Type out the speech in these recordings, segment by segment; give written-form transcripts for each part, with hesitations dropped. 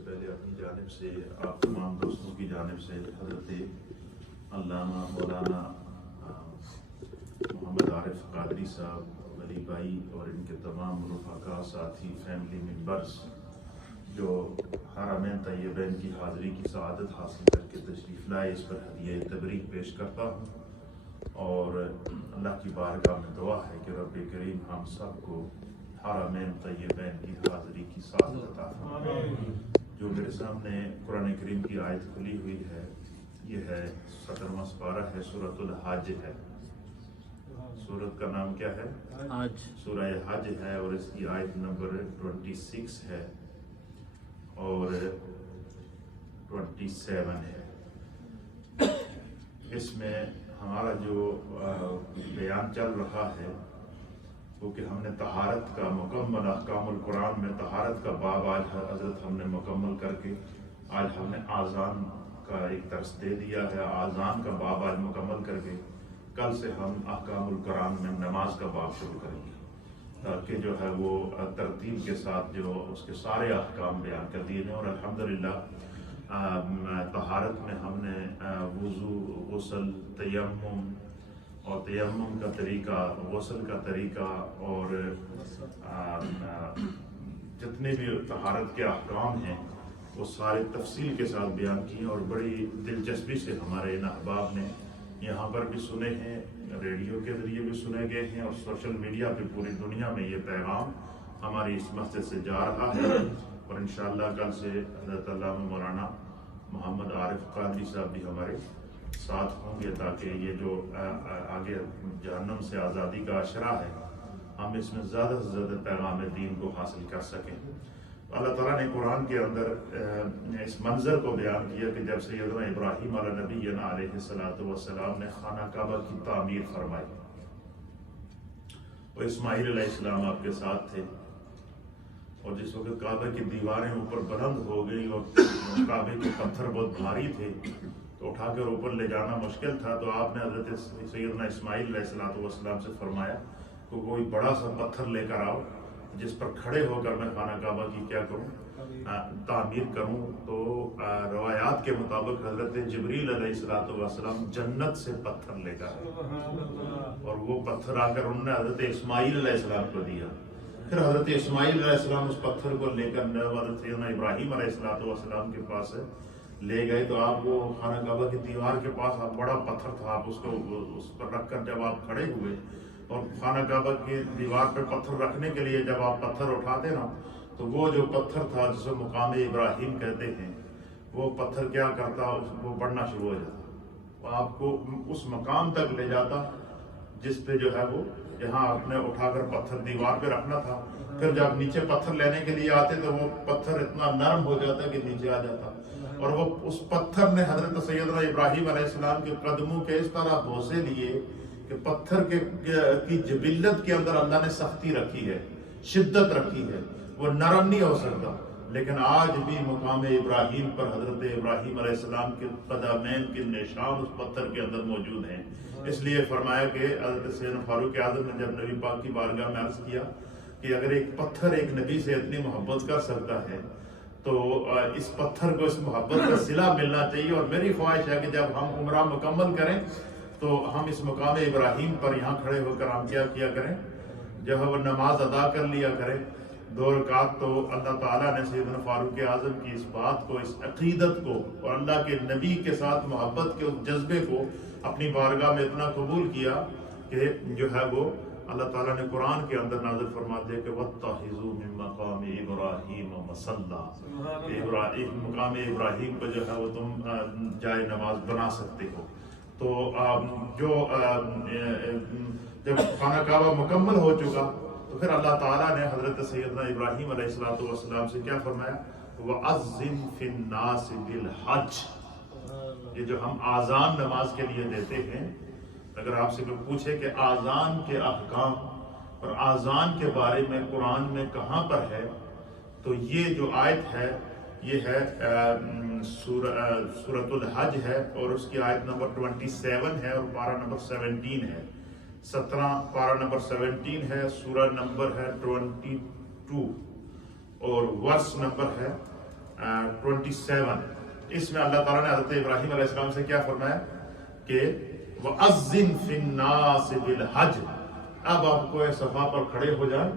سے پہلے اپنی جانب سے آپ تمام دوستوں کی جانب سے حضرت علامہ مولانا محمد عارف قادری صاحب، ولی بھائی اور ان کے تمام رفقا، ساتھی، فیملی ممبرز جو حرمین طیبین کی حاضری کی سعادت حاصل کر کے تشریف لائے، اس پر ہدیہ تبریک پیش کرتا ہوں اور اللہ کی بارگاہ میں دعا ہے کہ رب کریم ہم سب کو حرمین طیبین کی حاضری کی سعادت عطا فرمائے۔ جو میرے سامنے قرآن کریم کی آیت کھلی ہوئی ہے، یہ ہے 17واں سپارہ ہے، سورۃ الحج ہے۔ سورت کا نام کیا ہے؟ حج۔ سورہ حج ہے اور اس کی آیت نمبر 26 ہے اور 27 ہے۔ اس میں ہمارا جو بیان چل رہا ہے وہ کہ ہم نے طہارت کا مکمل احکام القرآن میں طہارت کا باب آج حضرت ہم نے مکمل کر کے آج ہم نے آذان کا ایک درس دے دیا ہے۔ آذان کا باب آج مکمل کر کے کل سے ہم احکام القرآن میں نماز کا باب شروع کریں گے، تاکہ جو ہے وہ ترتیب کے ساتھ جو اس کے سارے احکام بیان کر دیے ہیں۔ اور الحمدللہ طہارت میں ہم نے وضو، غسل، تیمم اور تیمم کا طریقہ، غسل کا طریقہ اور جتنے بھی طہارت کے احکام ہیں وہ سارے تفصیل کے ساتھ بیان کیے اور بڑی دلچسپی سے ہمارے ان احباب نے یہاں پر بھی سنے ہیں، ریڈیو کے ذریعے بھی سنے گئے ہیں اور سوشل میڈیا پہ پوری دنیا میں یہ پیغام ہماری اس مسجد سے جا رہا ہے۔ اور انشاءاللہ کل سے حضرت علامہ مولانا محمد عارف قادری صاحب بھی ہمارے ساتھ ہوں گے، تاکہ یہ جو آگے جہنم سے آزادی کا اشرا ہے ہم اس میں زیادہ سے زیادہ پیغام دین کو حاصل کر سکیں۔ اللہ تعالیٰ نے قرآن کے اندر اس منظر کو بیان کیا کہ جب سیدنا ابراہیم علیہ نبینا علیہ السلام نے خانہ کعبہ کی تعمیر فرمائی، وہ اسماعیل علیہ السلام آپ کے ساتھ تھے، اور جس وقت کعبہ کی دیواریں اوپر بلند ہو گئی اور کعبے کے پتھر بہت بھاری تھے تو اٹھا کر اوپر لے جانا مشکل تھا، تو آپ نے حضرت سیدنا اسماعیل علیہ السلام سے فرمایا کہ کوئی بڑا سا پتھر لے کر آؤ جس پر کھڑے ہو کر میں خانہ کعبہ کی کیا کروں، تعمیر کروں۔ تو روایات کے مطابق حضرت جبریل علیہ السلام جنت سے پتھر لے کر اور وہ پتھر آ کر انہوں نے حضرت اسماعیل علیہ السلام کو دیا۔ پھر حضرت اسماعیل علیہ السلام اس پتھر کو لے کر حضرت ابراہیم علیہ السلام کے پاس لے گئے، تو آپ وہ خانہ کعبہ کی دیوار کے پاس بڑا پتھر تھا، آپ اس کو اس پر رکھ کر جب آپ کھڑے ہوئے اور خانہ کعبہ کی دیوار پہ پتھر رکھنے کے لیے جب آپ پتھر اٹھاتے نا تو وہ جو پتھر تھا جسے مقام ابراہیم کہتے ہیں، وہ پتھر کیا کرتا، وہ بڑھنا شروع ہو جاتا، وہ آپ کو اس مقام تک لے جاتا جس پہ جو ہے وہ یہاں آپ نے اٹھا کر پتھر دیوار پہ رکھنا تھا۔ پھر جب نیچے پتھر لینے کے لیے آتے تو وہ پتھر اتنا نرم ہو جاتا کہ نیچے آ جاتا، اور وہ اس پتھر نے حضرت سیدنا ابراہیم علیہ السلام کے قدموں کے اس طرح بوسے لیے کہ پتھر کی جبلت کے اندر اللہ نے سختی رکھی ہے، شدت رکھی ہے، وہ نرم نہیں ہو سکتا۔ لیکن آج بھی مقام ابراہیم پر حضرت ابراہیم علیہ السلام کے قدمین کے نشان اس پتھر کے اندر موجود ہیں۔ اس لیے فرمایا کہ حضرت سیدنا فاروق اعظم نے جب نبی پاک کی بارگاہ میں عرض کیا کہ اگر ایک پتھر ایک نبی سے اتنی محبت کر سکتا ہے تو اس پتھر کو اس محبت کا صلہ ملنا چاہیے، اور میری خواہش ہے کہ جب ہم عمرہ مکمل کریں تو ہم اس مقام ابراہیم پر یہاں کھڑے ہو کر ہم کیا کریں، جب وہ نماز ادا کر لیا کریں 2 رکعت۔ تو اللہ تعالیٰ نے سیدنا فاروق اعظم کی اس بات کو، اس عقیدت کو اور اللہ کے نبی کے ساتھ محبت کے اس جذبے کو اپنی بارگاہ میں اتنا قبول کیا کہ جو ہے وہ اللہ تعالیٰ نے قرآن کے اندر نازل فرما دیا کہ وَاتَّخِذُوا مِن مَقَامِ إِبْرَاهِيمَ مُصَلًّى، مقام ابراہیم کو جو ہے وہ تم جائے نماز بنا سکتے ہو۔ تو جب خانہ کعبہ مکمل ہو چکا تو پھر اللہ تعالیٰ نے حضرت سیدنا ابراہیم علیہ السلام سے کیا فرمایا، وَأَذِّن فِي النَّاسِ بِالْحَجِّ۔ یہ جو ہم آذان نماز کے لیے دیتے ہیں، اگر آپ سے کوئی پوچھے کہ آذان کے احکام اور آذان کے بارے میں قرآن میں کہاں پر ہے، تو یہ جو آیت ہے یہ ہے سورۃ الحج ہے اور اس کی آیت نمبر 27 ہے اور پارہ نمبر 17 ہے۔ 17 پارہ نمبر 17 ہے، سورہ نمبر ہے 22 اور ورس نمبر ہے 27 اس میں اللہ تعالیٰ نے حضرت ابراہیم علیہ السلام سے کیا فرمایا کہ وَأَذِّن فِي النَّاسِ بِالْحَجِّ، اب آپ کو صفا پر کھڑے ہو جائیں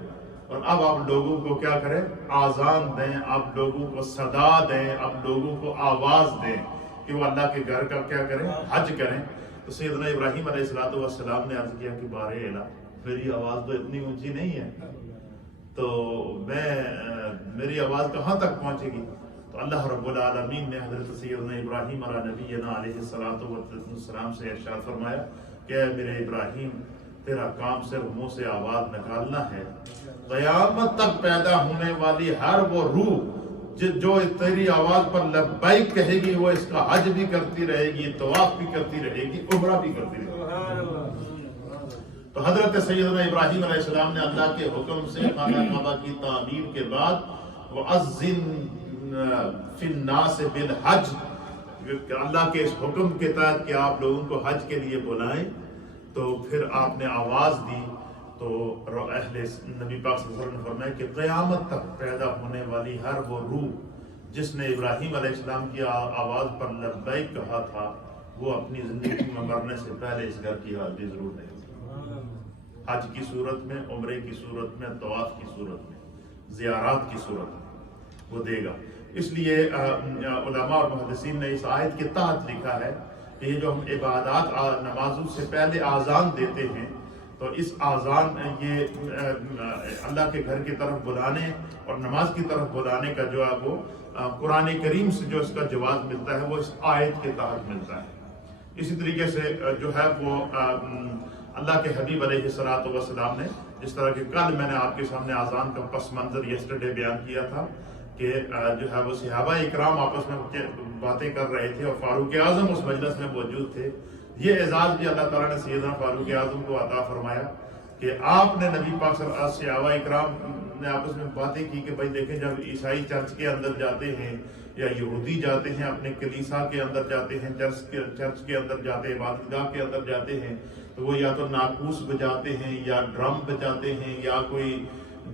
اور اب آپ لوگوں کو کیا کریں، آذان دیں، آپ لوگوں کو صدا دیں، آپ لوگوں کو آواز دیں کہ وہ اللہ کے گھر کا کیا کریں، حج کریں۔ تو سیدنا ابراہیم علیہ السلام نے عرض کیا کہ بارے الہ، میری آواز تو اتنی اونچی نہیں ہے، تو میری آواز کہاں تک پہنچے گی؟ تو اللہ رب العالمین نے حضرت سیدنا ابراہیم علیہ نبینا علیہ السلام سے ارشاد فرمایا کہ اے میرے ابراہیم، تیرا کام صرف منہ سے آواز نکالنا ہے، قیامت تک پیدا ہونے والی ہر وہ روح جو تیری آواز پر لبیک کہے گی وہ اس کا حج بھی کرتی رہے گی، طواف بھی کرتی رہے گی، عمرہ بھی کرتی رہے گی۔ تو حضرت سیدنا ابراہیم علیہ السلام نے اللہ کے حکم سے خانہ کعبہ کی تعمیر کے بعد وَأَذِّن فِي النَّاسِ بِالْحَجِّ، اللہ کے اس حکم کے تحت کہ آپ لوگوں کو حج کے لیے بلائیں، تو پھر آپ نے آواز دی تو اہل نبی پاک صلی اللہ علیہ وسلم نے فرمایا کہ قیامت تک پیدا ہونے والی ہر وہ روح جس نے ابراہیم علیہ السلام کی آواز پر لبیک کہا تھا وہ اپنی زندگی میں مرنے سے پہلے اس گھر کی حاضری ضرور دے گا، حج کی صورت میں، عمرے کی صورت میں، طواف کی صورت میں، زیارات کی صورت میں وہ دے گا۔ اس لیے علماء اور محدثین نے اس آیت کے تحت لکھا ہے کہ یہ جو ہم عبادات نمازوں سے پہلے آذان دیتے ہیں تو اس آذان یہ اللہ کے گھر کی طرف بلانے اور نماز کی طرف بلانے کا جو ہے وہ قرآن کریم سے جو اس کا جواز ملتا ہے وہ اس آیت کے تحت ملتا ہے۔ اسی طریقے سے جو ہے وہ اللہ کے حبیب علیہ السلام نے جس طرح کہ کل میں نے آپ کے سامنے آذان کا پس منظر یسٹرڈے بیان کیا تھا کہ جو ہے وہ صحابہ اکرام آپس میں باتیں کر رہے تھے اور فاروق اعظم اس مجلس میں موجود تھے۔ یہ اعزاز بھی اللہ تعالیٰ نے سیدنا فاروق اعظم کو عطا فرمایا کہ آپ نے نبی پاک صلی اللہ علیہ وسلم صحابہ اکرام نے آپس میں باتیں کی کہ بھائی دیکھیں جب عیسائی چرچ کے اندر جاتے ہیں یا یہودی جاتے ہیں اپنے کلیسا کے اندر جاتے ہیں، چرچ کے اندر جاتے ہیں، عبادت گاہ کے اندر جاتے ہیں تو وہ یا تو ناقوس بجاتے ہیں یا ڈرم بجاتے ہیں یا کوئی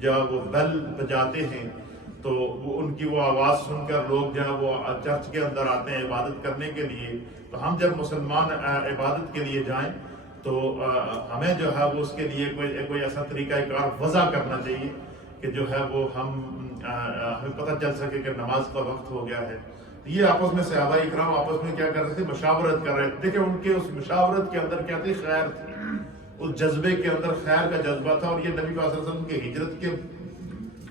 جب وہ بیل بجاتے ہیں، تو وہ ان کی وہ آواز سن کر لوگ جب وہ چرچ کے اندر آتے ہیں عبادت کرنے کے لیے، تو ہم جب مسلمان عبادت کے لیے جائیں تو ہمیں جو ہے وہ اس کے لیے کوئی ایسا طریقہ کار وضع کرنا چاہیے کہ جو ہے وہ ہمیں پتہ چل سکے کہ نماز کا وقت ہو گیا ہے۔ یہ آپس میں صحابہ اکرام آپس میں کیا کر رہے تھے، مشاورت کر رہے تھے۔ دیکھیں ان کے اس مشاورت کے اندر کیا تھی، خیر تھی، اس جذبے کے اندر خیر کا جذبہ تھا، اور یہ نبی صلی اللہ علیہ وسلم کی ہجرت کے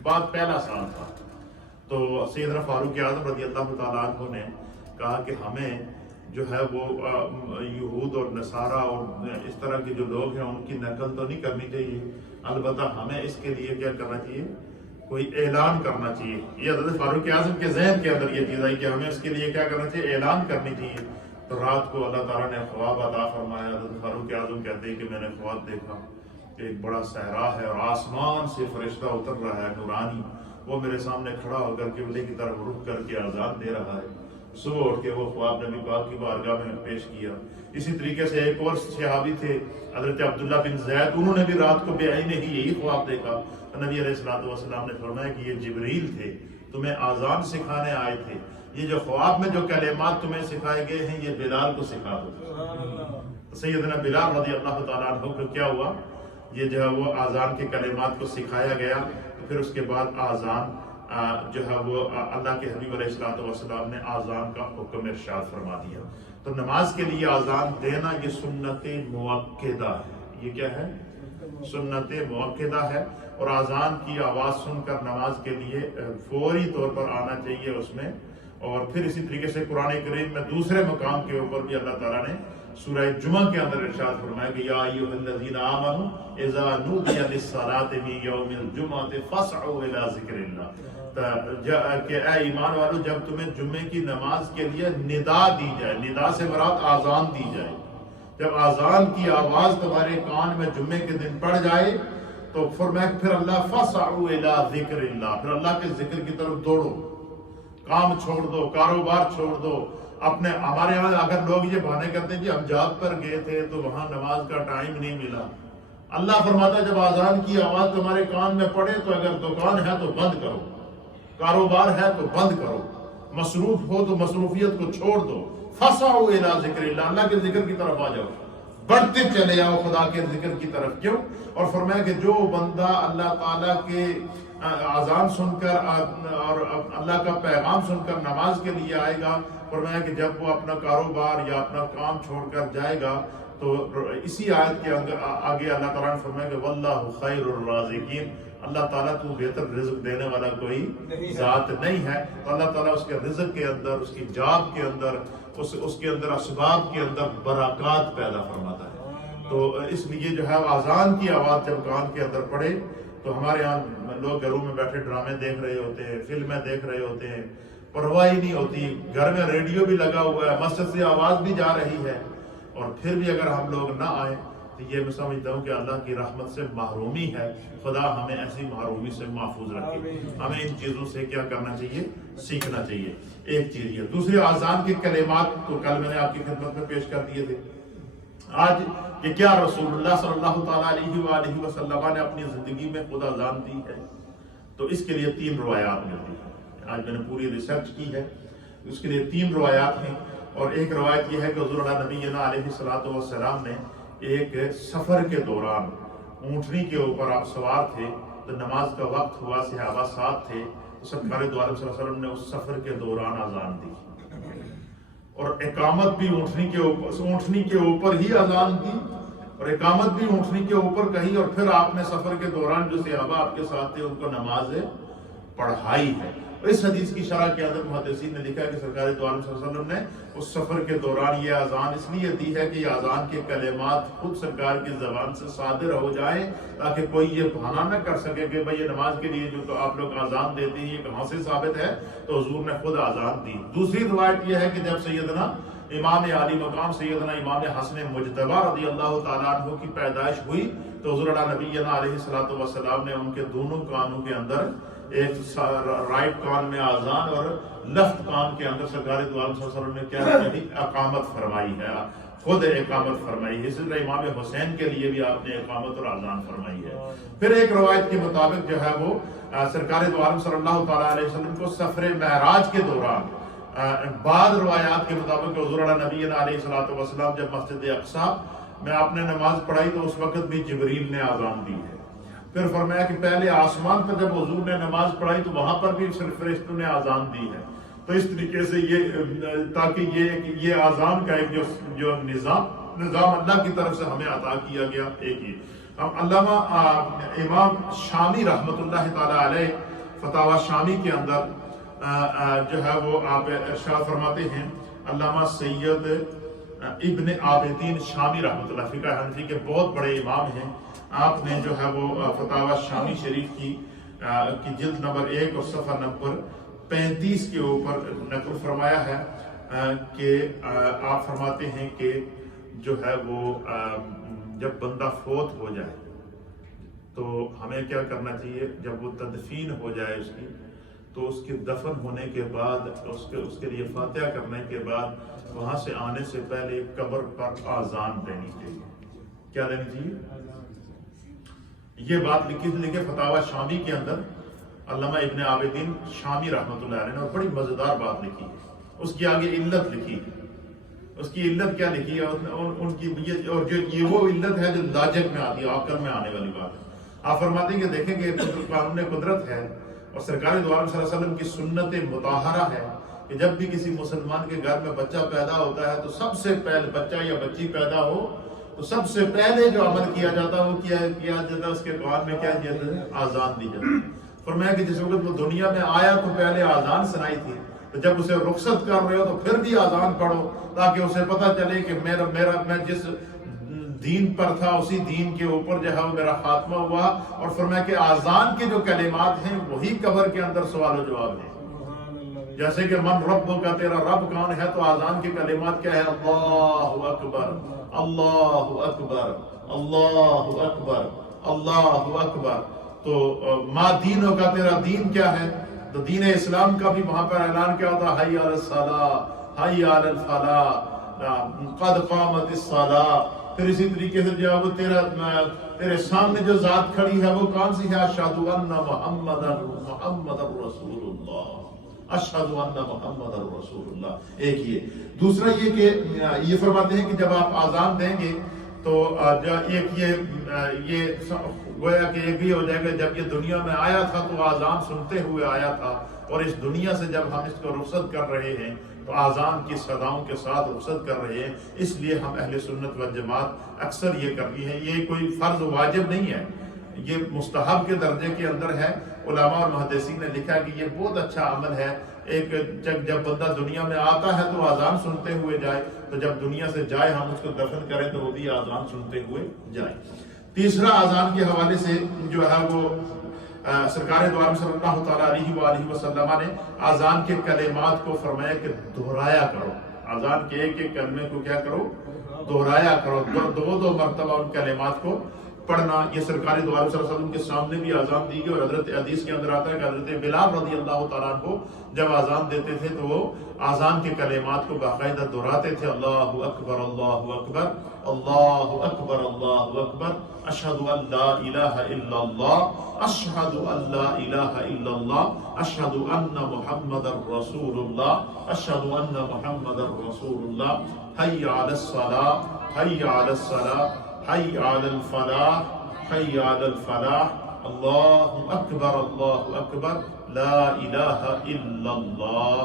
بعد پہلا سال تھا۔ تو سیدنا فاروق اعظم رضی اللہ تعالیٰ عنہ نے کہا کہ ہمیں جو ہے وہ یہود اور نصارہ اور اس طرح کے جو لوگ ہیں ان کی نقل تو نہیں کرنی چاہیے، البتہ ہمیں اس کے لیے کیا کرنا چاہیے، کوئی اعلان کرنا چاہیے۔ یہ حضرت فاروق اعظم کے ذہن کے اندر یہ چیز آئی کہ ہمیں اس کے لیے کیا کرنا چاہیے، اعلان کرنی چاہیے۔ تو رات کو اللہ تعالیٰ نے خواب عطا فرمایا۔ حضرت فاروق اعظم کہتے ہیں کہ میں نے خواب دیکھا کہ ایک بڑا صحرا ہے اور آسمان سے فرشتہ اتر رہا ہے نورانی، وہ میرے سامنے کھڑا ہو کر قبلے کی طرف رخ کر کے اذان دے رہا ہے۔ صبح اٹھ کے وہ خواب نبی پاک کی بارگاہ میں پیش کیا۔ اسی طریقے سے ایک اور صحابی تھے حضرت عبداللہ بن زید، انہوں نے بھی رات کو بے عینہ ہی یہی خواب دیکھا۔ نبی علیہ السلام نے فرمایا کہ یہ جبریل تھے، تمہیں آذان سکھانے آئے تھے، یہ جو خواب میں جو کلمات تمہیں سکھائے گئے ہیں یہ بلال کو سکھا دو۔ سیدنا بلال رضی اللہ تعالیٰ عنہ کو کیا ہوا، یہ جو ہے وہ آذان کے کلمات کو سکھایا گیا۔ پھر اس کے بعد آذان جو ہے وہ اللہ کے حبیب علیہ السلام نے آذان کا حکم ارشاد فرما دیا۔ تو نماز کے لیے آذان دینا یہ سنت مؤکدہ ہے۔ یہ کیا ہے؟ سنت مؤکدہ ہے، اور آذان کی آواز سن کر نماز کے لیے فوری طور پر آنا چاہیے اس میں۔ اور پھر اسی طریقے سے قرآن کریم میں دوسرے مقام کے اوپر بھی اللہ تعالیٰ نے سورہ جمعہ کے اندر ارشاد فرمایا کہ یا ایھا الذین آمنوا اذا نودی للصلاۃ من یوم الجمعۃ فاسعوا الی ذکر اللہ، کہ اے ایمان والو جب تمہیں جمعے کی نماز کے لیے ندا دی جائے، ندا سے مراد آذان دی جائے، جب آذان کی آواز تمہارے کان میں جمعے کے دن پڑ جائے تو فرمایا پھر اللہ فاسعوا الی ذکر اللہ، پھر اللہ کے ذکر کی طرف دوڑو، کام چھوڑ دو، کاروبار چھوڑ دو۔ اپنے ہمارے یہاں اگر لوگ یہ بہانے کرتے ہیں کہ ہم جاب پر گئے تھے تو وہاں نماز کا ٹائم نہیں ملا، اللہ فرماتا ہے جب آذان کی آواز تمہارے کان میں پڑے تو اگر دکان ہے تو بند کرو، کاروبار ہے تو بند کرو، مصروف ہو تو مصروفیت کو چھوڑ دو، فسعوا الی ذکر اللہ، اللہ کے ذکر کی طرف آ جاؤ، بڑھتے چلے آؤ خدا کے ذکر کی طرف۔ کیوں؟ اور فرمایا کہ جو بندہ اللہ تعالیٰ کے اذان سن کر اور اللہ کا پیغام سن کر نماز کے لیے آئے گا، فرمایا کہ جب وہ اپنا کاروبار یا اپنا کام چھوڑ کر جائے گا تو اسی آیت کے آگے اللہ تعالیٰ نے فرمایا کہ واللہ خیر الرازقین، اللہ تعالیٰ تو بہتر رزق دینے والا کوئی ذات نہیں ہے۔ تو اللہ تعالیٰ اس کے رزق کے اندر، اس کی جاب کے اندر، اس کے اندر اسباب کے اندر برکات پیدا فرماتا ہے۔ تو اس لیے جو ہے اذان کی آواز جب کان کے اندر پڑے تو ہمارے یہاں لوگ گھروں میں بیٹھے ڈرامے دیکھ رہے ہوتے ہیں، فلمیں دیکھ رہے ہوتے ہیں، پرواہ ہی نہیں ہوتی، گھر میں ریڈیو بھی لگا ہوا ہے، مسجد سے آواز بھی جا رہی ہے، اور پھر بھی اگر ہم لوگ نہ آئیں تو یہ میں سمجھتا ہوں کہ اللہ کی رحمت سے محرومی ہے۔ خدا ہمیں ایسی محرومی سے محفوظ رکھے۔ ہمیں ان چیزوں سے کیا کرنا چاہیے؟ سیکھنا چاہیے۔ ایک چیز یہ، دوسری اذان کے کلمات تو کل میں نے آپ کی خدمت میں پیش کر دیے تھے۔ آج کہ کیا رسول اللہ صلی اللہ تعالیٰ علیہ وآلہ وسلم نے اپنی زندگی میں خود اذان دی ہے؟ تو اس کے لیے 3 روایات ملتی ہیں۔ آج میں نے پوری ریسرچ کی ہے، اس کے لیے 3 روایات ہیں، اور ایک روایت یہ ہے کہ حضور نبینا علیہ الصلوۃ والسلام نے ایک سفر کے دوران اونٹنی کے اوپر آپ سوار تھے، تو نماز کا وقت ہوا، صحابہ ساتھ تھے، تو سرکار دو عالم صلی اللہ علیہ وسلم نے اس سفر کے دوران اذان دی، اور اقامت بھی اونٹنی کے اوپر ہی اذان دی، اور اقامت بھی اونٹنی کے اوپر کہی، اور پھر آپ نے سفر کے دوران جو صحابہ آپ کے ساتھ تھے ان کو نماز پڑھائی ہے۔ اور اس حدیث کی شرح کے اندر محدثین نے لکھا ہے کہ سرکار دو عالم صلی اللہ علیہ وسلم نے اس سفر کے دوران یہ اذان اس لیے دی ہے کہ یہ اذان کے کلمات خود سرکار کی زبان سے صادر ہو جائیں، تاکہ کوئی یہ بہانہ نہ کر سکے کہ بھئی یہ نماز کے لیے جو تو آپ لوگ اذان دیتے ہیں یہ کہاں سے ثابت ہے، تو حضور نے خود اذان دی۔ دوسری روایت یہ ہے کہ جب سیدنا امام عالی مقام سیدنا امام حسن مجتبی رضی اللہ تعالیٰ عنہ کی پیدائش ہوئی، تو حضور نبینا علیہ الصلوۃ والسلام نے ان کے دونوں کانوں کے اندر، ایک رائٹ کان میں اذان اور لیفٹ کان کے اندر سرکار دو عالم صلی اللہ علیہ وسلم نے کیا اقامت فرمائی ہے، خود اقامت فرمائی ہے۔ اسی طرح امام حسین کے لیے بھی آپ نے اقامت اور اذان فرمائی ہے۔ پھر ایک روایت کے مطابق جو ہے وہ سرکار دو عالم صلی اللہ تعالیٰ علیہ وسلم کو سفر معراج کے دوران، بعض روایات کے مطابق حضور نبینا علیہ الصلوۃ والسلام جب مسجد اقصی میں آپ نے نماز پڑھائی تو اس وقت بھی جبریل نے اذان دی ہے۔ پھر فرمایا کہ پہلے آسمان پر جب حضور نے نماز پڑھائی تو وہاں پر بھی صرف فرشتوں نے اذان دی ہے۔ تو اس طریقے سے یہ تاکہ یہ اذان کا ایک جو نظام اللہ کی طرف سے ہمیں عطا کیا گیا۔ ایک ہی علامہ امام شامی رحمۃ اللہ تعالی علیہ فتاوی شامی کے اندر جو ہے وہ آپ ارشاد فرماتے ہیں، علامہ سید ابن عابدین شامی رحمۃ اللہ، فقہ حنفی کے بہت بڑے امام ہیں، آپ نے جو ہے وہ فتاوی شامی شریف کی جلد نمبر 1 اور صفحہ نمبر 35 کے اوپر نقل فرمایا ہے کہ آپ فرماتے ہیں کہ جو ہے وہ جب بندہ فوت ہو جائے تو ہمیں کیا کرنا چاہیے؟ جب وہ تدفین ہو جائے اس کی، تو اس کے دفن ہونے کے بعد اس کے لیے فاتحہ کرنے کے بعد وہاں سے آنے سے پہلے قبر پر اذان دینی چاہیے۔ کیا دینی چاہیے؟ یہ بات لکھی فتاوی شامی کے اندر علامہ ابن عابدین شامی رحمۃ اللہ علیہ نے، اور بڑی مزیدار بات لکھی ہے۔ اس کی آگے علت لکھی ہے، اس کی علت کیا لکھی ہے ان کی، اور جو یہ وہ علت ہے جو لاجک میں آتی ہے، عقل میں آنے والی بات ہے۔ آپ فرماتے ہیں کہ دیکھیں کہ قانون قدرت ہے اور سرکار دو عالم صلی اللہ علیہ وسلم کی سنت مطہرہ ہے کہ جب بھی کسی مسلمان کے گھر میں بچہ پیدا ہوتا ہے تو سب سے پہلے بچہ یا بچی پیدا ہو تو سب سے پہلے جو عمل کیا جاتا ہے وہ کیا جاتا ہے، اس کے کان میں کیا جاتا ہے؟ اذان دی جاتی ہے۔ فرمایا کہ جس وقت وہ دنیا میں آیا تو پہلے اذان سنائی تھی، تو جب اسے رخصت کر رہے ہو تو پھر بھی اذان پڑھو، تاکہ اسے پتہ چلے کہ میں جس دین پر تھا اسی دین کے اوپر جو ہے میرا خاتمہ ہوا۔ اور فرمایا کہ اذان کے جو کلمات ہیں وہی قبر کے اندر سوال و جواب ہیں۔ جیسے کہ من رب کا، تیرا رب کون ہے، تو اذان کے کلمات کیا ہے؟ اللہ اکبر، اللہ اکبر، اللہ اکبر، اللہ اکبر۔ تو ما دینوں کا، تیرا دین کیا ہے؟ تو دین اسلام کا بھی وہاں پر اعلان کیا ہوتا ہے، حی علی الصلاۃ، حی علی الفلاح، قد قامت الصلاۃ۔ پھر اسی طریقے سے جو وہ تیرے سامنے جو ذات کھڑی ہے وہ کون سی ہے؟ اشہد ان محمد رسول اللہ۔ اشہد ان محمد رسول اللہ، ایک یہ۔ دوسرا یہ کہ یہ فرماتے ہیں کہ جب آپ آزان دیں گے تو ایک یہ گویا کہ ایک بھی ہو جائے گا، جب یہ دنیا میں آیا تھا تو آزان سنتے ہوئے آیا تھا، اور اس دنیا سے جب ہم اس کو رخصت کر رہے ہیں تو آزان کی صداؤں کے ساتھ رخصت کر رہے ہیں۔ اس لیے ہم اہل سنت والجماعت اکثر یہ کرتی ہیں، یہ کوئی فرض واجب نہیں ہے، یہ مستحب کے درجے کے اندر ہے۔ علماء اور محدثین نے لکھا کہ یہ بہت اچھا عمل ہے، ایک جب بندہ دنیا میں آتا ہے تو آزان سنتے ہوئے جائے، تو جب دنیا سے جائے ہم اس کو دفن کریں تو وہ بھی آزان سنتے ہوئے جائے۔ تیسرا آزان کے حوالے سے جو ہے وہ سرکار دو عالم صلی اللہ تعالیٰ علیہ وآلہ وسلم نے آزان کے کلمات کو فرمایا کہ دہرایا کرو، آزان کے ایک ایک کلمے کو کیا کرو، دہرایا کرو، دو مرتبہ ان کلمات کو پڑھنا۔ یہ سرکار دو عالم صلی اللہ علیہ وسلم کے سامنے بھی آزان دی گئی، اور حضرت حدیث کے اندر آتا ہے کہ حضرت بلال رضی اللہ تعالیٰ عنہ جب آزان دیتے تھے تو وہ آزان کے کلمات کو باقاعدہ دہراتے تھے، اللہ اکبر اللہ اکبر اللہ اکبر اللہ اکبر، اشہد ان لا الہ الا اللہ اشہد ان لا الہ الا اللہ اشہد ان محمد رسول اللہ اشہد ان محمد رسول اللہ، حی علی الصلاۃ حی علی الصلاۃ حی علی الفلاح حی علی الفلاح، اللہ اکبر لا الہ الا اللہ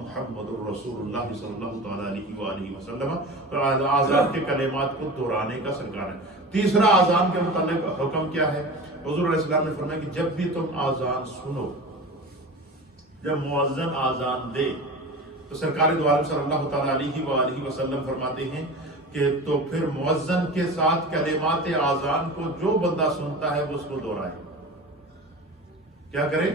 محمد الرسول اللہ صلی اللہ تعالیٰ علیہ وآلہ وسلم۔ تو آزان کے کلمات کو دہرانے کا سرکار ہے۔ تیسرا آزان کے متعلق حکم کیا ہے؟ حضور علیہ السلام نے فرمایا کہ جب بھی تم آزان سنو، جب مؤذن آزان دے تو سرکار دو عالم صلی اللہ تعالیٰ علیہ وآلہ وسلم فرماتے ہیں کہ تو پھر مؤذن کے ساتھ کلمات آزان کو جو بندہ سنتا ہے وہ اس کو دہرائے۔ کیا کرے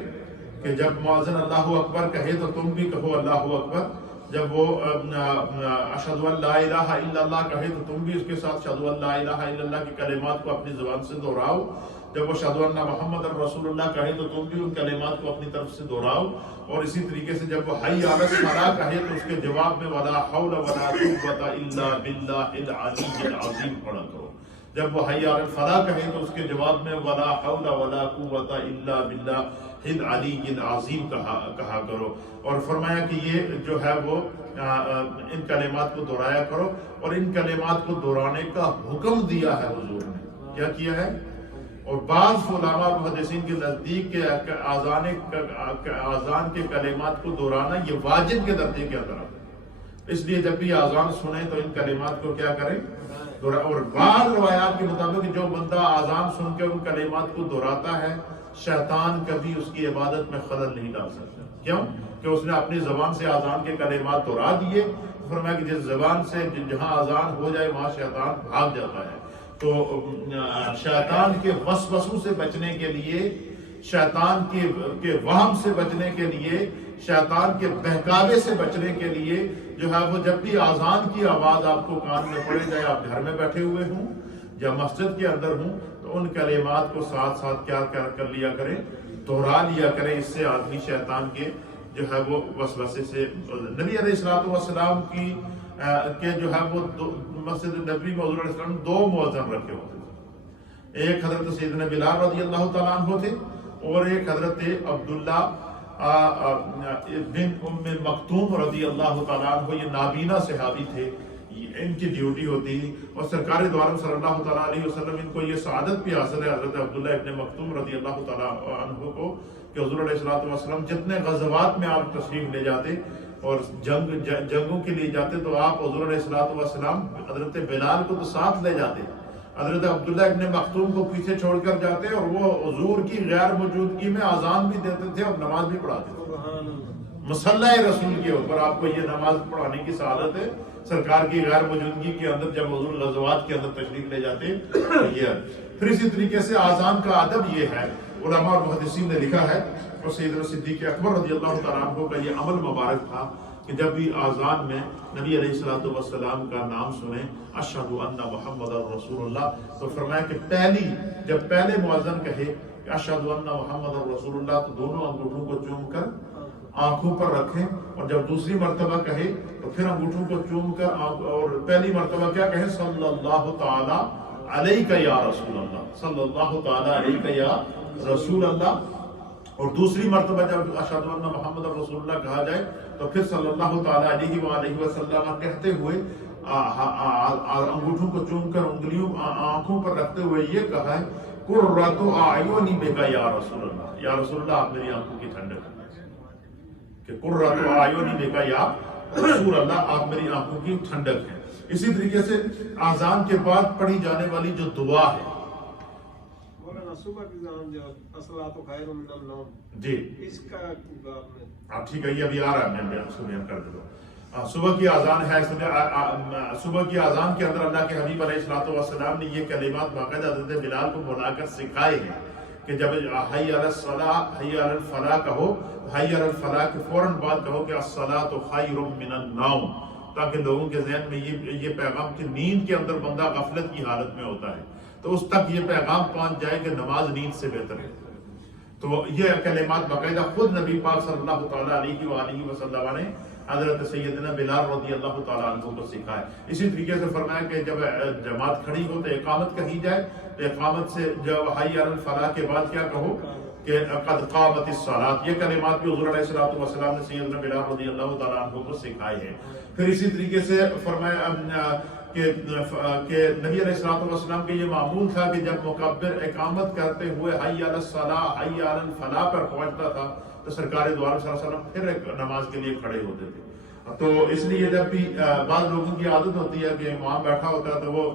کہ جب مؤذن اللہ اکبر کہے تو تم بھی کہو اللہ اکبر، جب وہ اشہد ان لا الہ الا اللہ کہے تو تم بھی اس کے ساتھ اشہد ان لا الہ الا اللہ کی کلمات کو اپنی زبان سے دہراؤ، جب وہ اشہد ان محمد رسول اللہ کہے تو تم بھی ان کلمات کو اپنی طرف سے دہراؤ، اور اسی طریقے سے جب وہ حی علی الصلاۃ کہے تو اس کے جواب میں ولا حول ولا قوۃ الا باللہ العلی العظیم پڑھا کرو، جب وہ حی علی الفلاح کہے تو اس کے جواب میں ولا حول ولا قوۃ الا باللہ العلی العظیم کہا کرو۔ اور فرمایا کہ یہ جو ہے وہ ان کلمات کو دہرایا کرو، اور ان کلمات کو دہرانے کا حکم دیا ہے حضور نے، کیا کیا ہے؟ اور بعض علماء اور محدثین کے نزدیک کے آزان کے کلمات کو دہرانا یہ واجب کے درجے کے اندر آتا ہے، اس لیے جب بھی آزان سنیں تو ان کلمات کو کیا کریں، اور بعض روایات کے مطابق جو بندہ آزان سن کے ان کلمات کو دہراتا ہے شیطان کبھی اس کی عبادت میں خلل نہیں ڈال سکتا۔ کیوں؟ کہ اس نے اپنی زبان سے آزان کے کلمات دہرا دیے، فرمایا کہ جس زبان سے جہاں آزان ہو جائے وہاں شیطان بھاگ جاتا ہے۔ تو شیطان کے وسوسوں سے بچنے کے لیے، شیطان کے وہم سے بچنے کے لیے، شیطان کے بہکاوے سے بچنے کے لیے جو ہے وہ جب بھی آزان کی آواز آپ کو کان میں پڑے جائے، آپ گھر میں بیٹھے ہوئے ہوں یا مسجد کے اندر ہوں، تو ان کلمات کو ساتھ ساتھ کیا کر لیا کریں، دہرا لیا کریں۔ اس سے آدمی شیطان کے جو ہے وہ وسوسے سے۔ نبی علیہ الصلوۃ والسلام کے جو ہے وہ مسجد نبوی میں حضور علیہ السلام دو مؤذن رکھے ہوتے تھے، ایک حضرت سیدنا بلال رضی اللہ تعالیٰ عنہ تھے، اور ایک حضرت عبداللہ بن ام مکتوم رضی اللہ تعالیٰ عنہ، یہ نابینا صحابی تھے، ان کی ڈیوٹی ہوتی ہے، اور سرکار دو عالم صلی اللہ تعالیٰ علیہ وسلم ان کو یہ سعادت بھی حاصل ہے حضرت عبداللہ ابن مکتوم رضی اللہ تعالیٰ عنہ کو کہ حضور علیہ الصلوۃ والسلام جتنے غزوات میں آپ تشریف لے جاتے اور جنگوں کے لیے جاتے تو آپ حضور علیہ الصلوۃ والسلام حضرت بلال کو تو ساتھ لے جاتے، حضرت عبداللہ ابن مکتوم کو پیچھے چھوڑ کر جاتے، اور وہ حضور کی غیر موجودگی میں اذان بھی دیتے تھے اور نماز بھی پڑھاتے تھے۔ مصلی رسول کے اوپر آپ کو یہ نماز پڑھانے کی سعادت ہے سرکار کی غیر موجودگی کے اندر، جب حضور غزوات کے اندر تشریف لے جاتے یہ۔ پھر اسی طریقے سے آزان کا ادب یہ ہے، علماء اور محدثین نے لکھا ہے، اور سیدنا صدیق اکبر رضی اللہ تعالیٰ عنہ کا یہ عمل مبارک تھا کہ جب بھی آزان میں نبی علیہ الصلوۃ والسلام کا نام سنیں اشہد ان محمد رسول اللہ، تو فرمایا کہ جب پہلے مؤذن کہے کہ اشہد ان محمد رسول اللہ تو دونوں انگوٹھوں کو چوم کر آنکھوں پر رکھیں، اور جب دوسری مرتبہ کہے تو پھر انگوٹھوں کو چوم کر اور پہلی مرتبہ کیا کہیں، صلی اللہ تعالی علیہ یا رسول اللہ، صلی اللہ تعالی علیہ یا رسول اللہ، اور دوسری مرتبہ جب اشہد ان محمد رسول اللہ کہا جائے تو پھر صلی اللہ تعالیٰ علیہ وآلہ وسلم کہتے ہوئے انگوٹھوں کو چوم کر انگلیوں آنکھوں پر رکھتے ہوئے یہ کہا ہے قرۃ اعین بک یا رسول اللہ، یا رسول اللہ آپ میری آنکھوں کی ٹھنڈک ہیں، کہ قرۃ اعین بک یا رسول اللہ آپ میری آنکھوں کی ٹھنڈک ہیں۔ اسی طریقے سے اذان کے بعد پڑھی جانے والی جو دعا ہے صبح کی اذان جو الصلاۃ خیر من النوم، جی اس کا اب ٹھیک ہے، یہ ابھی آ رہا ہے، میں اس کو بیان کر دیتا ہوں۔ صبح کی اذان ہے، صبح کی اذان کے اندر اللہ کے حبیب علیہ الصلوۃ والسلام نے یہ کلمات باقاعدہ حضرت بلال کو بلا کر سکھائے ہیں کہ جب حی علی الصلاۃ حی علی الفلاح کہو، حی علی الفلاح کے فوراً بعد کہو کہ الصلاۃ خیر من النوم، تاکہ لوگوں کے ذہن میں یہ پیغام کہ نیند کے اندر بندہ غفلت کی حالت میں ہوتا ہے تو اس تک یہ پیغام پہنچ جائے کہ نماز نیند سے بہتر ہے۔ تو یہ کلمات باقاعدہ خود نبی پاک صلی اللہ تعالیٰ علیہ وآلہ وسلم نے حضرت سیدنا بلال رضی اللہ تعالیٰ عنہ کو سکھایا۔ اسی طریقے سے فرمایا کہ جب جماعت کھڑی ہو تو اقامت کہی جائے، تو اقامت سے جب حی علی الفلاح کے بعد کیا کہو کہ قد قامت الصلاۃ، یہ کلمات بھی حضور علیہ الصلوۃ والسلام نے سیدنا بلال رضی اللہ تعالیٰ عنہ کو سکھائے ہیں۔ پھر اسی طریقے سے فرمایا کہ نبی علیہ الصلوۃ والسلام کے یہ معمول تھا کہ جب مکبر اقامت کرتے ہوئے حی علی الصلاۃ حی علی الفلاح پر پہنچتا تھا تو سرکار دو عالم صلی اللہ علیہ وسلم پھر ایک نماز کے لیے کھڑے ہوتے تھے۔ تو اس لیے جب بھی بعض لوگوں کی عادت ہوتی ہے کہ امام بیٹھا ہوتا ہے تو وہ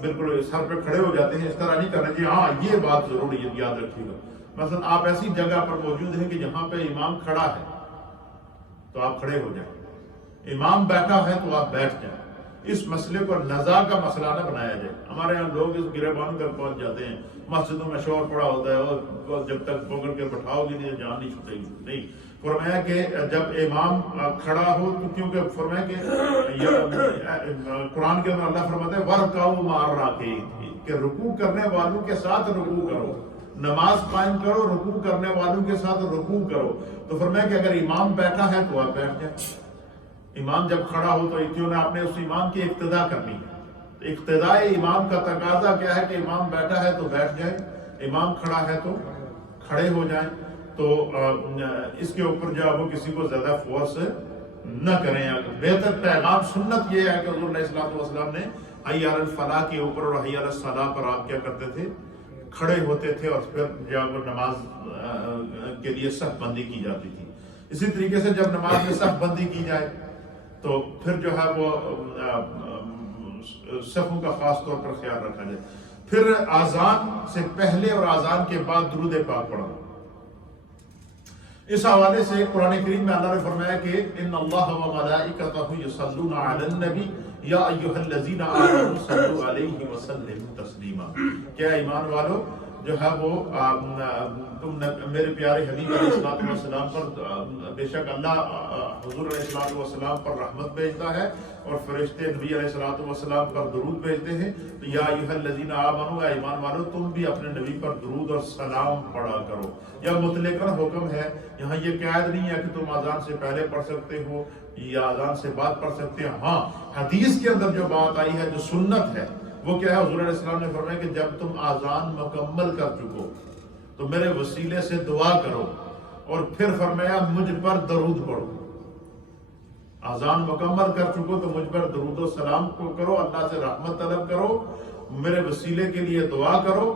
بالکل سر پہ کھڑے ہو جاتے ہیں، اس طرح نہیں کرنا چاہیے۔ ہاں یہ بات ضروری ہے، یاد رکھیے گا، مثلا آپ ایسی جگہ پر موجود ہیں کہ جہاں پہ امام کھڑا ہے تو آپ کھڑے ہو جائیں، امام بیٹھا ہے تو آپ بیٹھ جائیں۔ اس مسئلے کو نزاع کا مسئلہ نہ بنایا جائے۔ ہمارے یہاں لوگ اس گریبان کر پہنچ جاتے ہیں، مسجدوں میں شور پڑا ہوتا ہے اور جب تک پکڑ کے بٹھاؤ گے نہیں جان نہیں چھوٹے گی۔ نہیں، فرمایا کہ جب امام کھڑا ہو تو کیونکہ فرمایا کہ قرآن کے اندر اللہ فرماتا ہے وَرْكَعُوا مَعَ الرَّاكِعِينَ، کہ رکوع کرنے والوں کے ساتھ رکوع کرو، نماز قائم کرو، رکوع کرنے والوں کے ساتھ رکوع کرو۔ تو فرمایا کہ اگر امام بیٹھا ہے تو آپ بیٹھ جائیں، امام جب کھڑا ہو تو کیوں نہ آپ نے اس امام کی اقتداء کرنی ہے۔ اقتداء امام کا تقاضا کیا ہے کہ امام بیٹھا ہے تو بیٹھ جائیں، امام کھڑا ہے تو کھڑے ہو جائیں۔ تو اس کے اوپر جو وہ کسی کو زیادہ فورس نہ کریں۔ بہتر پیغام سنت یہ ہے کہ حضور علیہ الصلوۃ والسلام نے حی علی الفلاح کے اوپر اور حی علی الصلاۃ پر آپ کیا کرتے تھے، کھڑے ہوتے تھے اور پھر جب نماز کے لیے صف بندی کی جاتی تھی۔ اسی طریقے سے جب نماز میں صف بندی کی جائے تو پھر جو ہے وہ صفوں کا خاص طور پر خیال رکھا جائے۔ پھر اذان سے پہلے اور اذان کے بعد درود پاک پڑھنا۔ اس حوالے سے قرآن کریم میں اللہ نے فرمایا کہ ان اللہ و ملائکتہ یصلون علی النبی یا ایھا الذین آمنوا صلوا علیہ وسلموا تسلیما، کیا ایمان والو جو ہے وہ تم میرے پیارے حبیب علیہ الصلوۃ والسلام پر، بے شک اللہ حضور علیہ الصلوۃ والسلام پر رحمت بھیجتا ہے اور فرشتے نبی علیہ الصلوۃ والسلام پر درود بھیجتے ہیں۔ تو یا ایھا الذین آمنوا، ایمان والو تم بھی اپنے نبی پر درود اور سلام پڑھا کرو۔ یا مطلقاً حکم ہے، یہاں یہ قید نہیں ہے کہ تم اذان سے پہلے پڑھ سکتے ہو یا اذان سے بعد پڑھ سکتے ہیں۔ ہاں حدیث کے اندر جو بات آئی ہے، جو سنت ہے، وہ کیا ہے؟ حضور علیہ السلام نے فرمایا کہ جب تم اذان مکمل کر چکو تو میرے وسیلے سے دعا کرو، اور پھر فرمایا مجھ پر درود پڑھو۔ اذان مکمل کر چکو تو مجھ پر درود و سلام کو کرو، اللہ سے رحمت طلب کرو، میرے وسیلے کے لیے دعا کرو،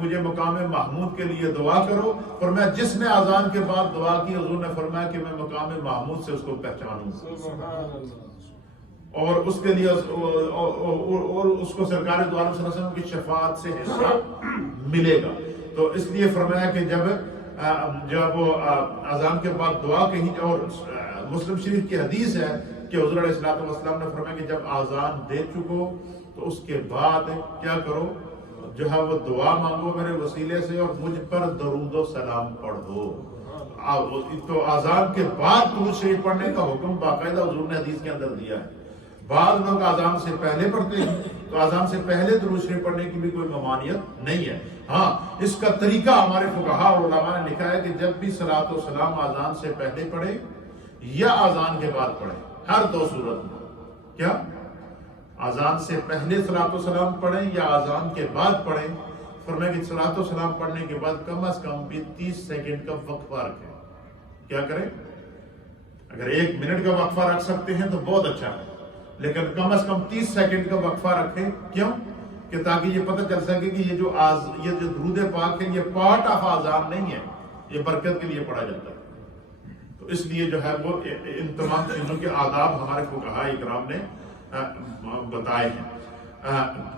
مجھے مقام محمود کے لیے دعا کرو۔ فرمایا جس نے اذان کے بعد دعا کی، حضور نے فرمایا کہ میں مقام محمود سے اس کو پہچانوں اور اس کے لیے اور اس کو سرکار دو عالم صلی اللہ علیہ وسلم کی شفاعت سے حصہ ملے گا۔ تو اس لیے فرمایا کہ جب وہ اذان کے بعد دعا کہی، اور مسلم شریف کی حدیث ہے کہ حضور علیہ الصلوۃ والسلام نے فرمایا کہ جب اذان دے چکو تو اس کے بعد کیا کرو، جو ہے وہ دعا مانگو میرے وسیلے سے اور مجھ پر درود و سلام پڑھو۔ تو اذان کے بعد درود شریف پڑھنے کا حکم باقاعدہ حضور نے حدیث کے اندر دیا ہے۔ بعض لوگ اذان سے پہلے پڑھتے ہیں، تو اذان سے پہلے درود شریف پڑھنے کی بھی کوئی ممانعت نہیں ہے۔ ہاں اس کا طریقہ ہمارے فقہاء اور علماء نے لکھا ہے کہ جب بھی صلاۃ و سلام اذان سے پہلے پڑھے یا اذان کے بعد پڑھے، ہر دو صورت میں، کیا اذان سے پہلے صلاۃ و سلام پڑھیں یا اذان کے بعد پڑھیں، فرمایا کہ صلاۃ و سلام پڑھنے کے بعد کم از کم بھی 30 سیکنڈ کا وقفہ رکھیں. کیا کریں؟ اگر 1 منٹ کا وقفہ رکھ سکتے ہیں تو بہت اچھا ہے، لیکن کم از کم 30 سیکنڈ کا وقفہ رکھیں. کیوں؟ کہ تاکہ یہ پتہ چل سکے کہ یہ جو درود پاک ہے یہ پارٹ آف آذان نہیں ہے، یہ برکت کے لیے پڑھا جاتا ہے. تو اس لیے جو ہے وہ ان تمام چیزوں کے آداب ہمارے فقہاء اکرام نے بتائے ہیں.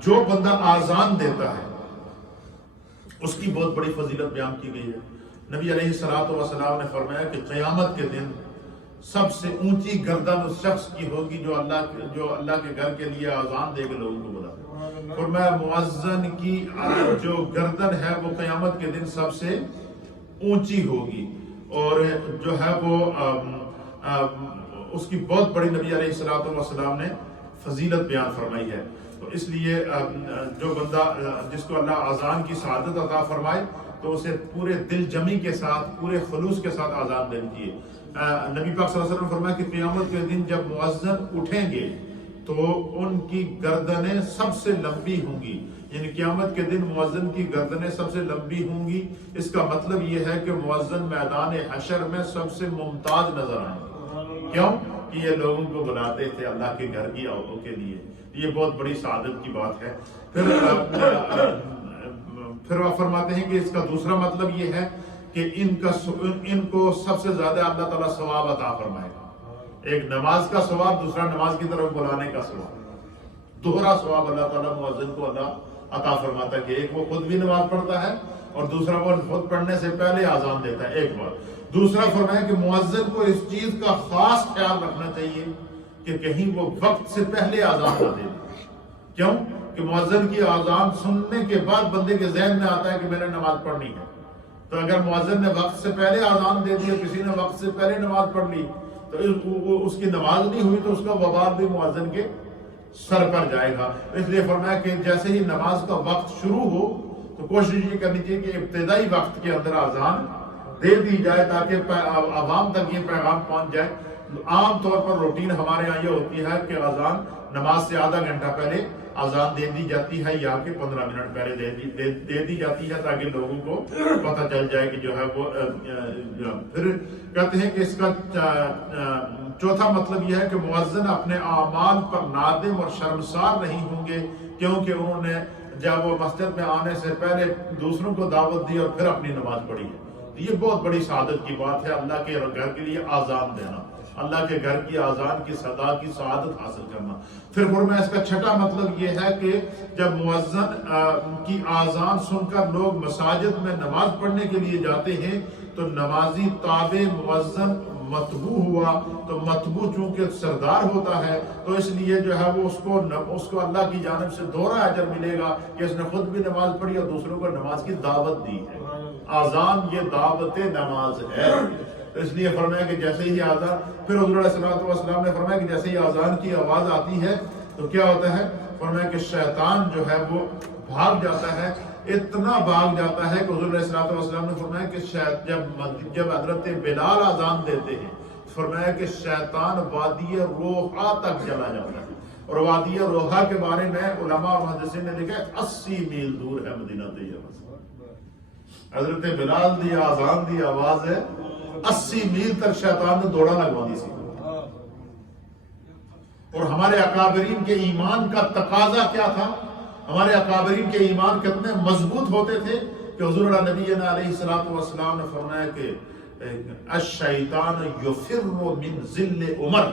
جو بندہ آذان دیتا ہے اس کی بہت بڑی فضیلت بیان کی گئی ہے. نبی علیہ الصلوۃ والسلام نے فرمایا کہ قیامت کے دن سب سے اونچی گردن اس شخص کی ہوگی جو اللہ کے گھر کے لیے آذان دے کے لوگوں کو بلا. فرمایا مؤذن کی جو گردن ہے وہ قیامت کے دن سب سے اونچی ہوگی، اور جو ہے وہ اس کی بہت بڑی نبی علیہ الصلوۃ والسلام نے فضیلت بیان فرمائی ہے. تو اس لیے جو بندہ جس کو اللہ آذان کی سعادت عطا فرمائے تو اسے پورے دل جمی کے ساتھ پورے خلوص کے ساتھ آذان دینی چاہیے. نبی پاک صلی اللہ علیہ وسلم نے فرمایا کہ قیامت کے دن جب مؤذن اٹھیں گے تو ان کی گردنیں سب سے لمبی ہوں گی، یعنی قیامت کے دن مؤذن کی گردنیں سب سے لمبی ہوں گی. اس کا مطلب یہ ہے کہ مؤذن میدان حشر میں سب سے ممتاز نظر آئیں گے. کیوں؟ کہ یہ لوگوں کو بلاتے تھے اللہ کے گھر کی عورتوں کے لیے. یہ بہت بڑی سعادت کی بات ہے. پھر وہ فرماتے ہیں کہ اس کا دوسرا مطلب یہ ہے کہ ان کو سب سے زیادہ اللہ تعالیٰ ثواب عطا فرمائے گا. ایک نماز کا ثواب، دوسرا نماز کی طرف بلانے کا ثواب، دوہرا ثواب اللہ تعالیٰ مؤذن کو اللہ عطا فرماتا ہے کہ ایک وہ خود بھی نماز پڑھتا ہے اور دوسرا وہ خود پڑھنے سے پہلے آذان دیتا ہے. ایک بار دوسرا فرمایا کہ مؤذن کو اس چیز کا خاص خیال رکھنا چاہیے کہ کہیں وہ وقت سے پہلے آذان نہ دے. کیوں؟ کہ مؤذن کی آذان سننے کے بعد بندے کے ذہن میں آتا ہے کہ میں نے نماز پڑھنی ہے. تو اگر مؤذن نے وقت سے پہلے آذان دے دی، کسی نے وقت سے پہلے نماز پڑھ لی تو اس کی نماز نہیں ہوئی تو اس کا وبال بھی مؤذن کے سر پر جائے گا. اس لیے فرمایا کہ جیسے ہی نماز کا وقت شروع ہو تو کوشش یہ کرنی چاہیے کہ ابتدائی وقت کے اندر آذان دے دی جائے تاکہ عوام تک یہ پیغام پہنچ جائے. عام طور پر روٹین ہمارے یہاں یہ ہوتی ہے کہ آذان نماز سے آدھا گھنٹہ پہلے آذان دے دی جاتی ہے یا کہ 15 منٹ پہلے دے دی جاتی ہے تاکہ لوگوں کو پتہ چل جائے کہ جو ہے وہ. پھر کہتے ہیں کہ اس کا چوتھا مطلب یہ ہے کہ مؤذن اپنے اعمال پر نادم اور شرمسار نہیں ہوں گے کیونکہ انہوں نے جب وہ مسجد میں آنے سے پہلے دوسروں کو دعوت دی اور پھر اپنی نماز پڑھی ہے. یہ بہت بڑی سعادت کی بات ہے، اللہ کے گھر کے لیے آذان دینا، اللہ کے گھر کی آذان کی صدا کی سعادت حاصل کرنا. پھر میں اس کا چھٹا مطلب یہ ہے کہ جب مؤذن کی آذان سن کر لوگ مساجد میں نماز پڑھنے کے لیے جاتے ہیں تو نمازی تابع مؤذن متبوع ہوا، تو متبوع چونکہ سردار ہوتا ہے تو اس لیے جو ہے وہ اس کو اللہ کی جانب سے دوہرا اجر ملے گا کہ اس نے خود بھی نماز پڑھی اور دوسروں کو نماز کی دعوت دی ہے. آذان یہ دعوت نماز ہے. اس لیے فرمایا کہ جیسے ہی آذان، پھر حضور علیہ الصلوۃ والسلام نے فرمایا کہ جیسے ہی آذان کی آواز آتی ہے تو کیا ہوتا ہے؟ فرمایا کہ شیطان جو ہے وہ بھاگ جاتا ہے، اتنا بھاگ جاتا ہے کہ حضور علیہ الصلوۃ والسلام نے فرمایا کہ جب حضرت بلال آذان دیتے ہیں فرمایا کہ شیطان وادی روحا تک چلا جاتا ہے. اور وادی روحا کے بارے میں علماء اور محدثین نے لکھا ہے 80 میل دور ہے مدینہ طیبہ سے. حضرت بلال دی آذان دی آواز ہے 80 میل تک شیطان نے دوڑا لگوا دی سی. اور ہمارے اکابرین کے ایمان کا تقاضا کیا تھا؟ ہمارے اکابرین کے ایمان کتنے مضبوط ہوتے تھے کہ حضور نبی علیہ الصلوۃ والسلام نے فرمایا کہ الشیطان یفر من ذل عمر.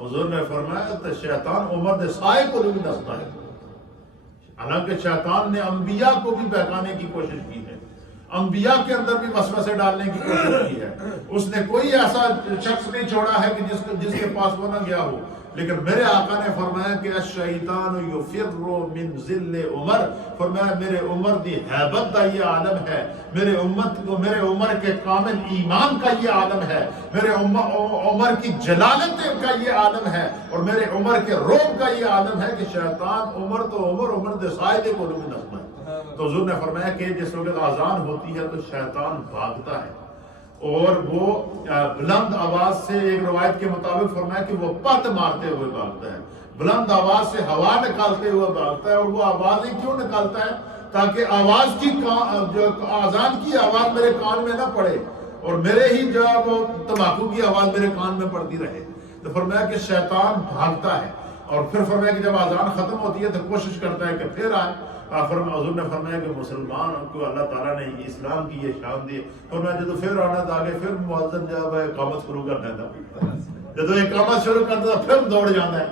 حضور نے فرمایا کہ شیطان عمر دے سائے کو بھی نستا ہے. حالانکہ شیطان نے انبیاء کو بھی بہکانے کی کوشش کی ہے، انبیاء کے اندر بھی وسوسے ڈالنے کی کوشش کی ہے. اس نے کوئی ایسا شخص نہیں چھوڑا ہے کہ جس کے پاس وہ نہ گیا ہو. لیکن میرے آقا نے فرمایا کہ الشیطان یفر من ذل عمر. فرمایا میرے عمر دی ہیبت کا یہ عالم ہے، میرے عمر کے کامل ایمان کا یہ عالم ہے، میرے عمر کی جلالت کا یہ عالم ہے، اور میرے عمر کے روب کا یہ عالم ہے کہ شیطان عمر دے سائے کو بھی نسما ہے. تو حضور نے فرمایا کہ جس وقت آذان ہوتی ہے تو شیطان بھاگتا ہے اور وہ بلند آواز سے، ایک روایت کے مطابق فرمایا کہ وہ پت مارتے ہوئے بھاگتا ہے، بلند آواز سے ہوا نکالتے ہوئے بھاگتا ہے. اور وہ آوازیں کیوں نکالتا ہے؟ تاکہ آواز کی جو آزان کی آواز میرے کان میں نہ پڑے اور میرے ہی جو وہ تمباکو کی آواز میرے کان میں پڑتی رہے. تو فرمایا کہ شیطان بھاگتا ہے اور پھر فرمایا کہ جب آزان ختم ہوتی ہے تو کوشش کرتا ہے کہ پھر آئے. حضور نے فرمایا کہ مسلمان کو اللہ تعالیٰ نے اسلام کی یہ شان دی. فرمایا جب پھر آنا تھا آگے پھر مؤذن جب اقامت شروع کر دیتا, جب اقامت شروع کرتا ہے پھر دوڑ جاتا ہے.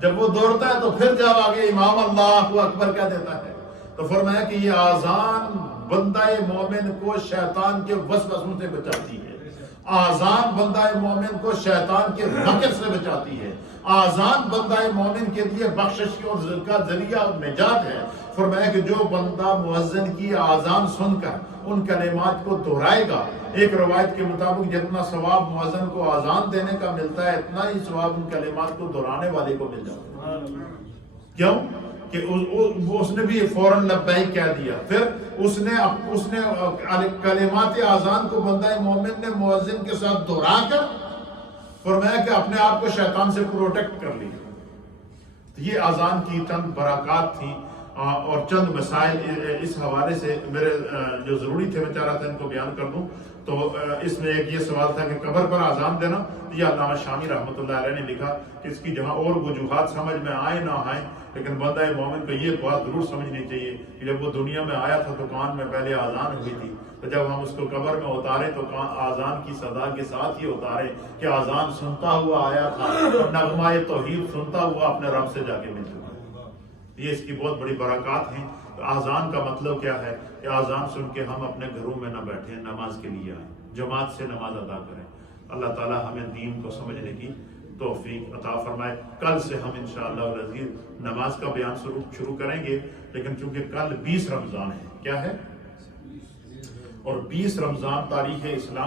جب وہ دوڑتا ہے تو پھر جب آگے امام اللہ اکبر کہہ دیتا ہے. تو فرمایا کہ یہ آزان بندہ مومن کو شیطان کے وسوسوں سے بچاتی ہے. آزان بندہ مومن کو شیطان کے مکر سے بچاتی ہے. آزان بندہ مومن کے لیے بخشش کا ذریعہ نجات ہے. فرمایا کہ جو بندہ مؤذن کی آزان سن کر ان کلمات کو دہرائے گا, ایک روایت کے مطابق جتنا ثواب مؤذن کو آزان دینے کا ملتا ہے اتنا ہی ثواب ان کلمات کو دہرانے والے کو مل جاتا ہے. کیوں کہ اس نے بھی فوراً لبیک کہہ دیا. پھر اس نے کلمات آزان کو بندہ مومن نے مؤذن کے ساتھ دہرا کر فرمایا کہ اپنے آپ کو شیطان سے پروٹیکٹ کر لیا. تو یہ آزان کی چند برکات تھیں اور چند مسائل اس حوالے سے میرے جو ضروری تھے میں چاہ رہا تھا ان کو بیان کر دوں. تو اس میں ایک یہ سوال تھا کہ قبر پر آزان دینا. یہ علامہ شامی رحمۃ اللہ علیہ نے لکھا کہ اس کی جہاں اور وجوہات سمجھ میں آئے نہ آئیں, لیکن بندہ مومن کو یہ بات ضرور سمجھنی چاہیے کہ جب وہ دنیا میں آیا تھا تو کان میں پہلے آزان ہوئی تھی, تو جب ہم اس کو قبر میں اتارے تو آزان کی صدا کے ساتھ ہی اتارے کہ آزان سنتا ہوا آیا تھا اور نغمہ توحید سنتا ہوا اپنے رب سے جا کے مل چکا. یہ اس کی بہت بڑی برکات ہیں. آزان کا مطلب کیا ہے کہ آزان سن کے ہم اپنے گھروں میں نہ بیٹھیں, نماز کے لیے آئیں, جماعت سے نماز ادا کریں. اللہ تعالیٰ ہمیں دین کو سمجھنے کی توفیق عطا فرمائے. کل سے ہم انشاءاللہ العزیز نماز کا بیان شروع کریں گے, لیکن چونکہ کل 20 رمضان ہے, کیا ہے, اور 20 رمضان تاریخ اسلام